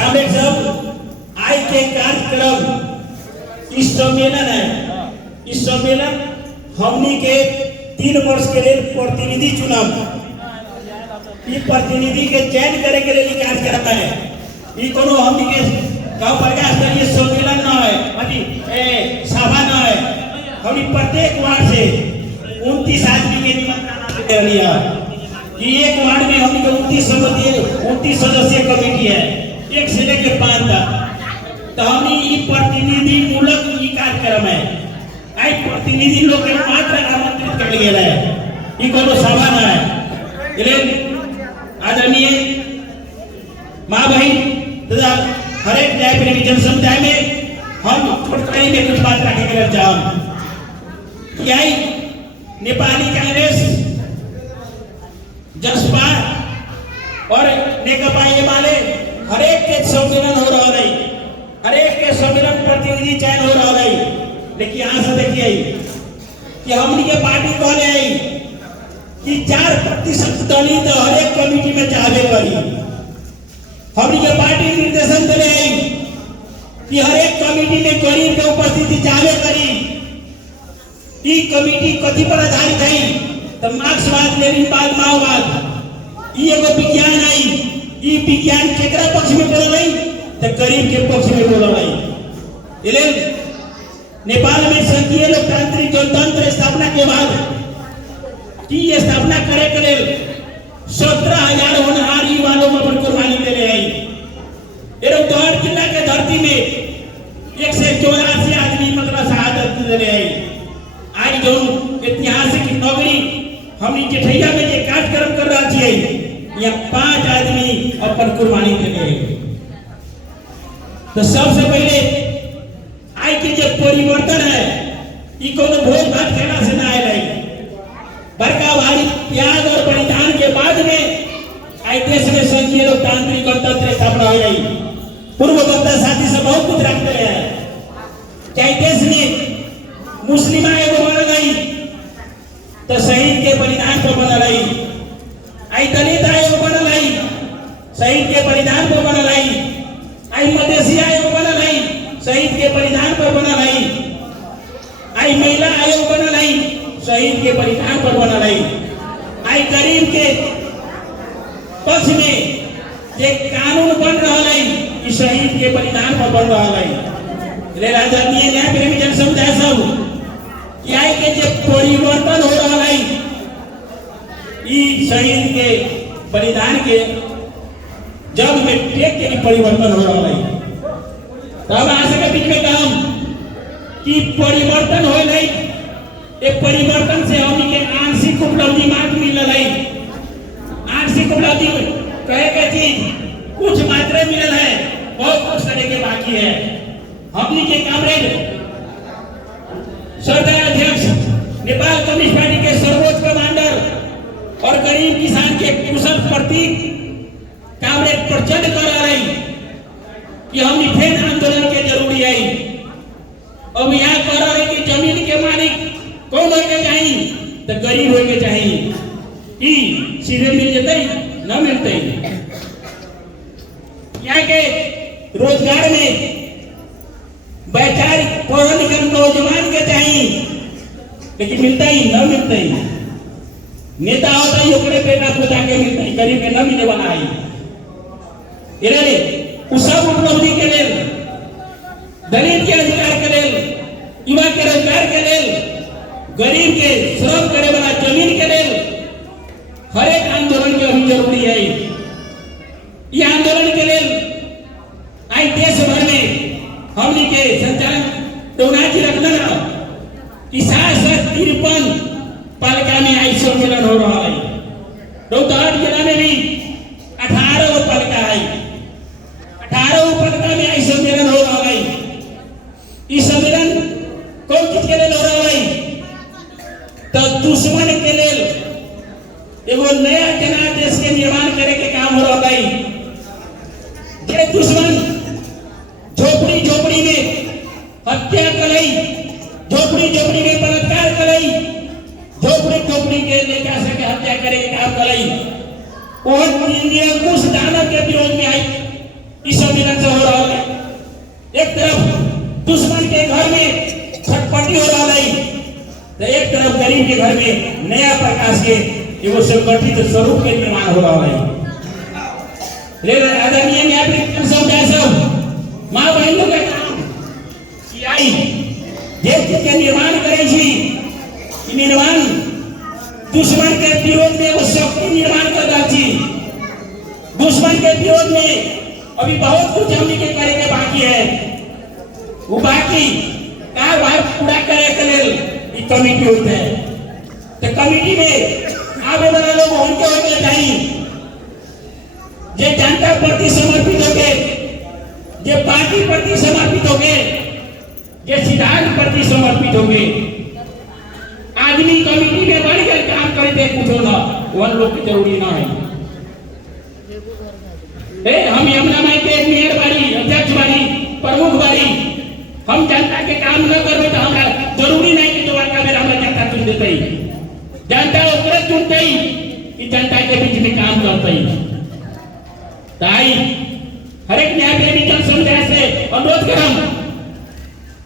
कामेक सब आई के कार्यक्रम इस सम्मेलन है। इस सम्मेलन हमनी के 3 वर्ष के लिए प्रतिनिधि चुनाव प्रतिनिधि के चयन करे के लिए कार्यक्रम है। ये कोनो हमनी के गांव प्रकाश स्तरीय सम्मेलन न है, अभी सभा न है। हमनी प्रत्येक वार्ड से 29 आदमी के निमंत्रण दे रही है। ये एक वार्ड में हमनी के 29 सदस्यीय कमेटी है, 1 से लेकर 5 तक। तो हमनी ये प्रतिनिधि मूलक ये कार्यक्रम है। आई प्रतिनिधि लोग के मात्र आमंत्रित कर लिए है, ये कोनो सभा न है। लेकिन आदरणीय माँ बहन तथा हर एक न्याय प्रेमी जन समुदाय में हम छोटकरी में कुछ बात रखे के चाहूँ। यही नेपाली कांग्रेस, जसपा और नेकपा एमाले हर एक के सम्मेलन हो रहा है, हर एक के सम्मेलन प्रतिनिधि चयन हो रहा है। लेकिन यहाँ से देखिए कि हमनी के पार्टी कहले है कि 4% दलित हर एक कमेटी में चाहबे करी। हमनी के पार्टी निर्देशन दिले है कि हर एक कमेटी में गरीब के उपस्थिति चाहबे करी। ई कमेटी कथी पर आधारित है? तो मार्क्सवाद, लेनिनवाद, माओवाद। ई एगो विज्ञान है। ई विज्ञान केकरा पक्ष में बोल रही? तो गरीब के पक्ष में बोल रही। इसलिए नेपाल में संघीय लोकतांत्रिक गणतंत्र स्थापना के बाद की स्थापना करे के लिए 17,000 होनहार युवा लोग अपन कुर्बानी देले हैं। एरोडोर जिला के धरती में 184 आदमी मतलब शहादत दिले हैं। आज जो ऐतिहासिक नगरी हमनी जेठैया में जे कार्यक्रम कर रहा छियै, यहाँ 5 आदमी अपन कुर्बानी देले हैं। तो सबसे पहले आई के जो परिवर्तन है, ई कोनो भोज भात खेला से ना आए नहीं। बड़का भारी त्याग और बलिदान के बाद में आई देश में संघीय लोकतांत्रिक गणतंत्र स्थापना हो गई। पूर्व वक्ता साथी से बहुत कुछ रखते हैं। क्या देश में मुस्लिमा एगो बन गई तो शहीद के बलिदान पर बन रही। आई दलित एगो बन रही, शहीद के बलिदान पर बन रही। आई मधेसिया एगो बन रही, शहीद के बलिदान पर बन रही। आई महिला आयोग बन रही, शहीद के बलिदान पर बना रही। आई गरीब के पक्ष में एक कानून बन रहा है, इस शहीद के बलिदान पर बन रहा है। आदरणीय न्याय प्रेमी जन समुदाय सब कि आई के जो परिवर्तन हो रहा है, इस शहीद के बलिदान के जग में टेक के परिवर्तन हो रहा है। तब आज के बीच में काम कि परिवर्तन हो नहीं, एक परिवर्तन से हमनी के आंशिक उपलब्धि मात्र मिल रही। आंशिक उपलब्धि कहे के चीज कुछ मात्रा मिलल है, बहुत कुछ करे के बाकी है। हमनी के कामरेड सरदार अध्यक्ष, नेपाल कम्युनिस्ट पार्टी के सर्वोच्च कमांडर और गरीब किसान के कुशल प्रतीक कामरेड प्रचंड कर रही कि हमनी फिर आंदोलन के जरूरी है। अब यहाँ कह रहे कि जमीन के मालिक कौन होके चाहिए? तो गरीब होके चाहिए। ई सीधे मिल जते न मिलते। यहाँ के रोजगार में वैचारिक पढ़े लिखे नौजवान के चाहिए, लेकिन मिलता ही न मिलते ही। नेता होता ही ओकरे बेटा पोता के मिलता ही, गरीब के न मिले वाला है। उस सब उपलब्धि के लिए, दलित के अधिकार के लिए, युवा के रोजगार के लिए, गरीब के श्रम करे वाला जमीन के लिए हर एक आंदोलन के अभी जरूरी है। ये आंदोलन के लिए आई देश भर में हमनी के संचालन टोनाजी रखना कि 53 पालिका में आई सम्मेलन हो रहा है। रौतहट जिला में भी 18 पालिका है, 18 पालिका में आई सम्मेलन हो रहा है। इस सम्मेलन कौन चीज के लिए हो रहा है? तो दुश्मन के लिए एगो नया जनादेश के निर्माण करे के काम हो रहा है। जे दुश्मन झोपड़ी झोपड़ी में हत्या करई, झोपड़ी झोपड़ी में बलात्कार करई, झोपड़ी झोपड़ी के लेकर सके हत्या करे के काम करई, और निरंकुश दानव के विरोध में आई इस सम्मेलन एक तरफ दुश्मन के घर में छटपटी हो रहा है, तो एक तरफ गरीब के घर में नया प्रकाश के एगो संगठित स्वरूप के निर्माण हो रहा है। आदरणीय न्यायपालिका समुदाय सब माँ बहनों का काम कि आई जे चीज के निर्माण करे छी, निर्माण दुश्मन के विरोध में वो शक्ति निर्माण कर रहा छी। दुश्मन के विरोध में अभी बहुत कुछ हमने के करे के बाकी है। वो बाकी कार्य पूरा करे के लिए एक कमेटी होता है, तो कमेटी में आवे वाला लोग उनके होने चाहिए जे जनता प्रति समर्पित हो गए, जे पार्टी प्रति समर्पित हो गए, जे सिद्धांत प्रति समर्पित हो गए। आदमी कमेटी में बढ़कर काम करे थे कुछ ना वन लोग की जरूरी ना है। हम यमुना माई के मेयर बारी, अध्यक्ष बारी, प्रमुख बारी, हम जनता के काम न करबे तो हमरा जरूरी नहीं कि दोबारा का बेर हमरा जनता चुन देते। जनता ओकरे चुनते कि जनता के बीच में काम करते। ताई हर एक न्यायप्रेमी जन समुदाय से अनुरोध करम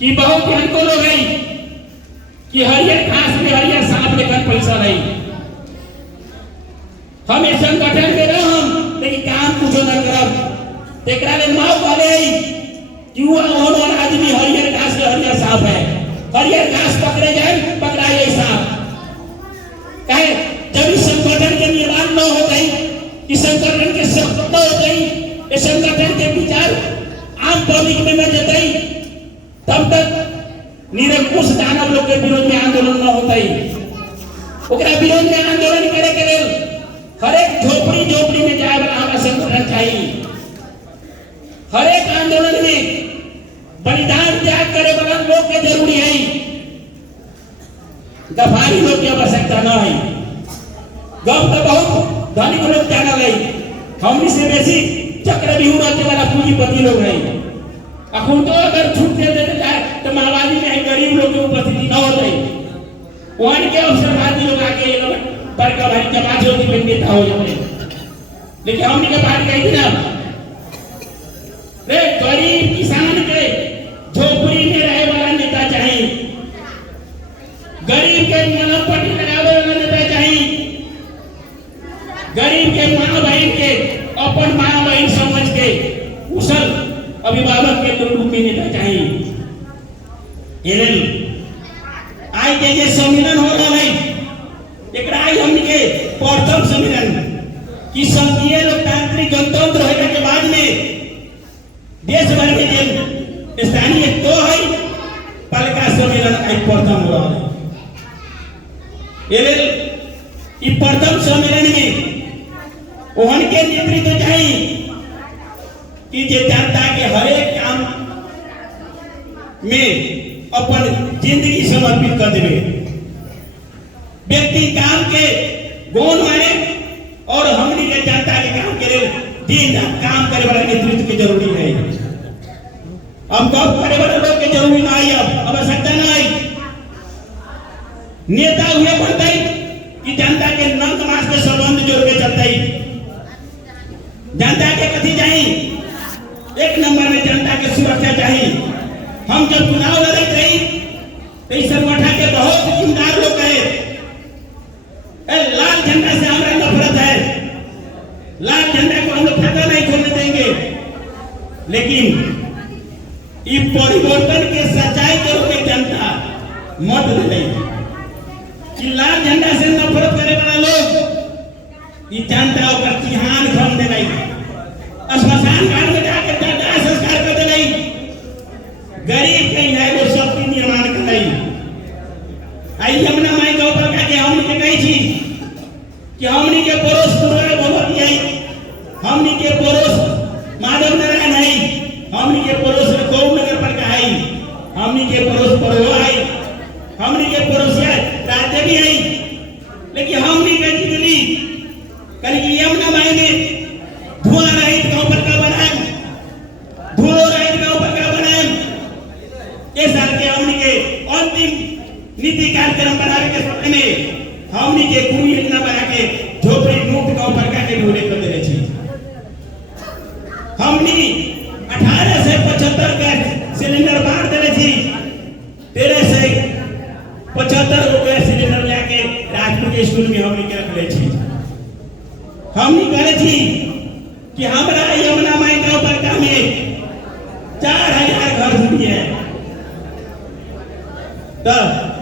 कि बहुत ध्यान को लोग है कि हरियर घास में हरियर सांप लेकर पैसा नहीं। हम एक संगठन में रहम लेकिन काम कुछ न करब, तेकरा ले माओ कहले कि वो ओन आदमी हरियर घास के हरियर सांप है। हरियर घास पकड़े जाए पकड़ाए सांप कहे। जब इस संगठन के निर्माण न हो गई, इस संगठन के शब्द न हो गई, इस संगठन के विचार आम पब्लिक में न जतई, तब तक निरंकुश दानव लोग के विरोध में आंदोलन न होता ही। ओकरा विरोध में आंदोलन करे के लेल हर एक झोपड़ी झोपड़ी में जाए वाला हमारा संगठन चाहिए। हर एक आंदोलन में बलिदान त्याग करे वाला लोग के जरूरी है, गफारी लोग की आवश्यकता न है। गप तो बहुत धनिक लोग जाना गई, हमनी से बेसी चक्रव्यूह रचने वाला पूंजीपति लोग है। अखुन तो अगर छूट दे देते जाए तो माओवादी में गरीब लोग की उपस्थिति न होती, वहां के अवसरवादी लोग आके बड़का भारी जमात होती में नेता हो जाते। लेकिन हमने के बात कही थी ना, रे गरीब किसान के झोपड़ी में रहे वाला नेता चाहिए, गरीब के मलम पट्टी लगावे वाला नेता चाहिए, गरीब के माँ बहन के अपन माँ बहन समझ के कुशल अभिभावक के रूप में नेता चाहिए। आज के सम्मेलन हो रहा है, एक हमने के प्रथम सम्मेलन की संघीय लोकतांत्रिक गणतंत्र होने के बाद में देश भर में जो स्थानीय तो है पालिका सम्मेलन आज प्रथम हो रहा है। प्रथम सम्मेलन में ओहन के नेतृत्व चाहिए कि जे जनता के हर एक काम में अपन जिंदगी समर्पित कर देवे। व्यक्ति काम के गुण माने और हमनी के जनता के काम के लिए दिन रात काम करे वाला नेतृत्व की जरूरी है। हम गप करे वाले लोग के जरूरी ना है, अब आवश्यकता ना है। नेता हुए बनते कि जनता के नंद मास के संबंध जोड़ के चलते। जनता के कथी चाहिए, एक नंबर में जनता के सुरक्षा चाहिए। हम जब चुनाव लड़े थे तो इस संगठन के बहुत जिम्मेदार लोग कहे लाल झंडा से हमारा नफरत है, लाल झंडा को हम लोग खाता नहीं खोलने देंगे। लेकिन ये परिवर्तन के सच्चाई करोगे जनता मत दे कि लाल झंडा से नफरत करे वाला लोग ये जनता का तिहान खम दे नहीं, श्मशान घाट में जाकर दाह संस्कार कर दे नहीं, गरीब के न्याय वो शक्ति निर्माण कर नहीं। आई यमुना माई के ऊपर का हमने कही थी कि हमने के पड़ोस पूरा भगवती आई, हमने के पड़ोस माधव नारायण आई, हमने के पड़ोस गौ नगर पर का आई, हमने के पड़ोस पड़ोआ आई, हमने के पड़ोस राज्य भी आई। लेकिन हमने के जितनी कल की यमुना माई में धुआं रहित गांव पर का बनाए, धुआं रहित गांव पर का बनाए। ये साल के हमने के अंतिम नीति कार्यक्रम बनाने के समय में हमने के पूरी योजना बना के झोपड़ी मुक्त गांव पर का के भी उल्लेख कर दे रहे। हमने 18 से 75 के सिलेंडर बांट देने थी 1375 रुपया सिलेंडर लेके राजपुर के स्कूल में हमने के रख ले थी। हमने करे थी कि हमारा यमुना माई गांव पर का में 4000 घर जुड़ी है तो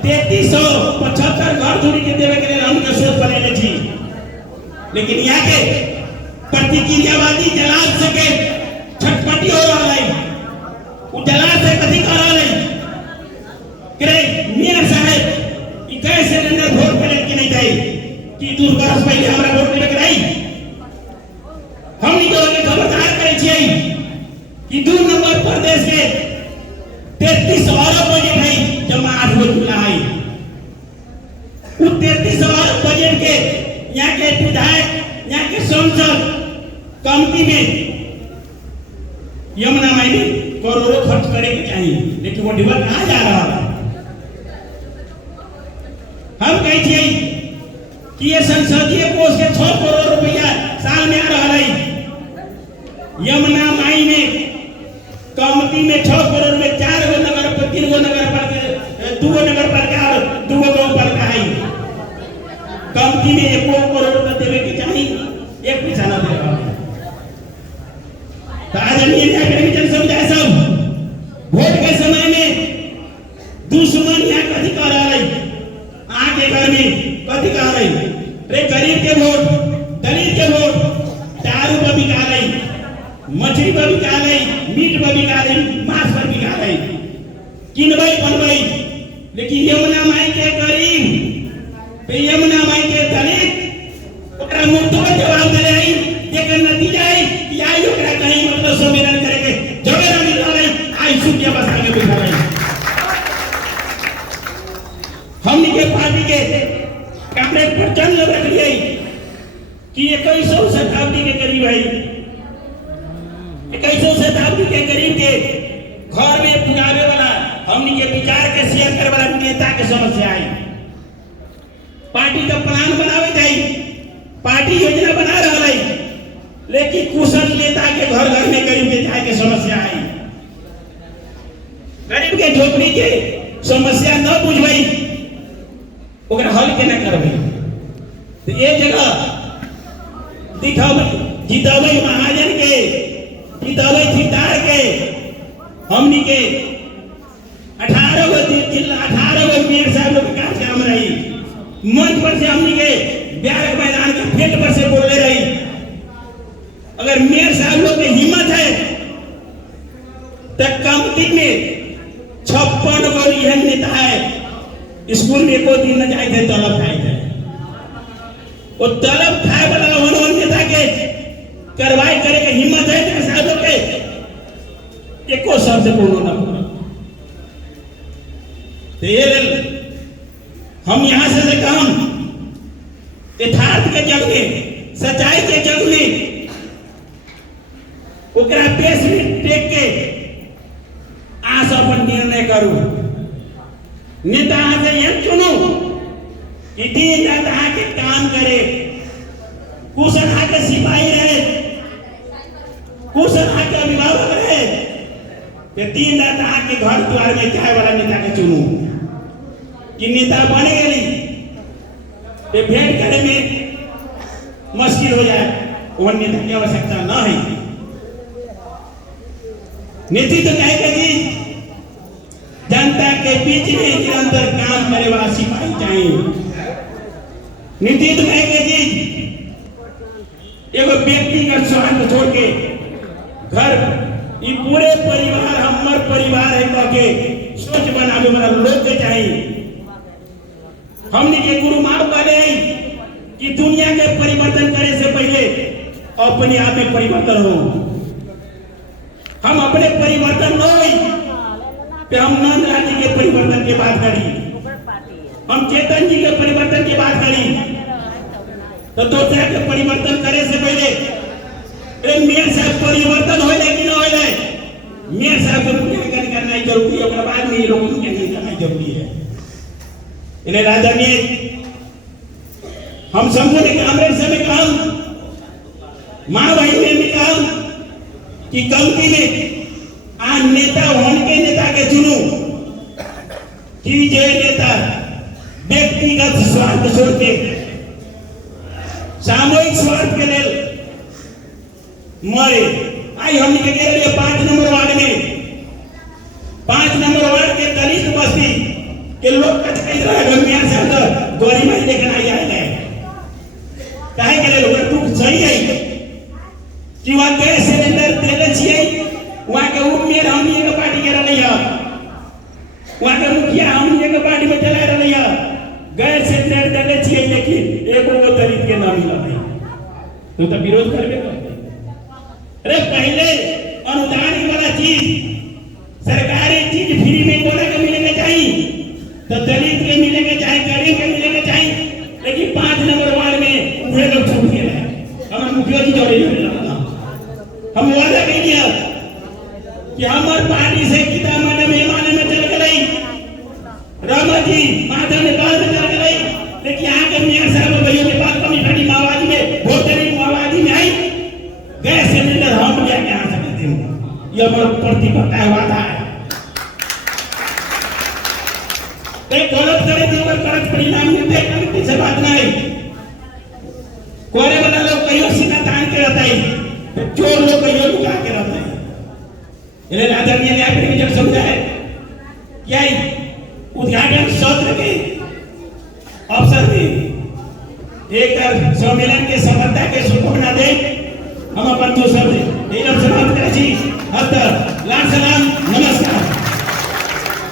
3375 घर जुड़ी के देवे के लिए हमने सोच बने थी। लेकिन यहाँ के प्रतिक्रियावादी जलाल से के छटपटी हो रहा है, वो जलाल से कथी कर रहा है कि मियां साहब ई कैसे सिलेंडर वोट पे लेके नहीं जाए कि दूर बरस पहले हमरा वोट लेके नहीं हमनी के लगे खबरदार करे छियै कि 2 नंबर प्रदेश के 33 और बजट है जमा 8 गो खुला है वो 33 और बजट के यहाँ के विधायक यहाँ के सांसद कमिटी में यमुना माई में करोड़ों खर्च करे के चाहिए, लेकिन वो डिबल कहाँ जा रहा है। हम कहते हैं कि ये संसदीय कोष के 6 करोड़ रुपया साल में आ रहा है। यमुना माई में कमिटी में 6 करोड़ में 4 गो नगर पर 3 गो नगर पर 2 गो नगर पर का और 2 गो गांव पर का है। कमिटी में 1 करोड़ रुपया देवे के चाहिए, एक पैसा ना दे रहा है। तो आदरणीय न्यायकर्मी जन समुदाय सब वोट के समय में दुश्मन यहाँ कथी कर रहा है, आगे घर में कथी कर रही रे गरीब के वोट, दलित के वोट दारू पर बिका रही, मछली पर बिका रही, मीट पर बिका रही, मांस पर बिका रही, किनबई बनबई। लेकिन यमुना माई के गरीब पे यमुना माई के दलित ओकरा मुंह जवाब दे रही, जेकर नतीजा है कि आई ओकरा कहीं मतलब सम्मेलन करेंगे जगह ना मिल रहा है, आई सुखिया बसा के बिठा रही। हमनी के पार्टी के कांग्रेस पर चंद रख लिए कि 2100 शताब्दी के करीब है, 2100 शताब्दी के करीब के घर में पुराने वाला हमनी के विचार के शेयर करे वाला नेता के समस्या आई। पार्टी का प्लान बनावे जाई, पार्टी योजना बना रहा है, लेकिन कुशल नेता के घर घर में गरीब के जाए के समस्या आई। गरीब के झोपड़ी के समस्या न बुझबई ओकरा हल केना करबई। तो ये जगह दिखावे जितावे महाजन के, जितावे ठिकदार के, हमनी के 18 गो जिला 18 गो मेयर साहब लोग विकास काम रही, मंच पर से हमनी के ब्यारक मैदान के फील्ड पर से बोले रही। अगर मेयर साहब लोग में हिम्मत है तो कमिटी में 56 गो यह नेता है, स्कूल में को दिन न जाए थे तलब खाए थे, वो तलब खाए वाला वन नेता के कार्रवाई करे के हिम्मत है तो साहब लोग के एको शब्द बोलो ना। तो ये हम यहाँ से कहम यथार्थ के जग में, सच्चाई के जग में ओकरा पेश में टेक के आस अपन निर्णय करू। नेता से यह चुनो कि दिन रात आके काम करे, कुशल आके सिपाही रहे, कुशल आके अभिभावक रहे, दिन रात आके घर द्वार में जाए वाला नेता के चुनू। कि नेता बने गई तो भेंट करने में मुश्किल हो जाए, वह नेता की आवश्यकता न है। नेतृत्व तो कहे कि जनता के बीच में निरंतर काम करे वाला सिपाही चाहिए। नेतृत्व तो कहे कि एगो व्यक्तिगत स्वार्थ छोड़ के घर ये पूरे परिवार हमार परिवार है कह के सोच बनावे वाला लोग के चाहिए। हमने के गुरु मार्ग वाले कि दुनिया के परिवर्तन करे से पहले अपने आप में परिवर्तन हो। हम अपने परिवर्तन न हो तो हम नंद जी के परिवर्तन की बात करी, हम चेतन जी के परिवर्तन की बात करी, तो दूसरे के परिवर्तन करे से पहले मेयर साहब परिवर्तन हो जाए कि न हो जाए, मेयर साहब को मूल्यांकन करना जरूरी है, उसके बाद में लोगों को मूल्यांकन करना जरूरी है। इन्हें राजा ने हम संपूर्ण कांग्रेस से में कहा, मां बहन ने भी कहा कि कंपनी में आ नेता उनके नेता के चुनू कि जे नेता व्यक्तिगत स्वार्थ छोड़ के सामूहिक स्वार्थ के लिए मरे। आई हमने के लिए 5 नंबर वार्ड में 5 नंबर वार्ड के दलित बस्ती के लोग गमिया से गोरी माई देखना आए हैं काहे के लिए दुख सही है कि वहां गैस सिलेंडर देले छिए वहां के उम्मीद हमनी के पार्टी के रहले है वहां के मुखिया हमनी के पार्टी में चला रहले है गैस सिलेंडर देले छिए लेकिन एको को दलित के ना मिला है तो विरोध करबे करते। अरे पहले अनुदान वाला चीज सरकारी चीज फ्री में कोना के मिलेगा चाहिए तो दलित के मिलेगा चाहे गरीब के मिलेगा चाहिए लेकिन 5 नंबर वार्ड में उहे लोग छूट गए हमारे मुखिया जी जोड़े हम वादा कहिए कि हमार पार्टी से गीता मैडम मेहमान में चल गई रामा जी माता ने काल में चल गई लेकिन यहाँ के मियां साहब भैया के पास कमी खड़ी माओवादी में भोजरी माओवादी में आई गैस सिलेंडर हम लेके आ सकते हैं ये हमारा प्रतिबद्धता वादा है गलत करे तो गलत परिणाम मिलते हैं पीछे बात नहीं कोरे वाला लोग कहियो सीना तान के रहता है चोर लोग कहियो लुका के रहता है इन्हें आदरणीय न्यायपीठ जब समझा है क्या उद्घाटन सत्र के अवसर में एक सम्मेलन के सफलता के शुभकामना दे हम अपन दो शब्द समाप्त करें। लाल सलाम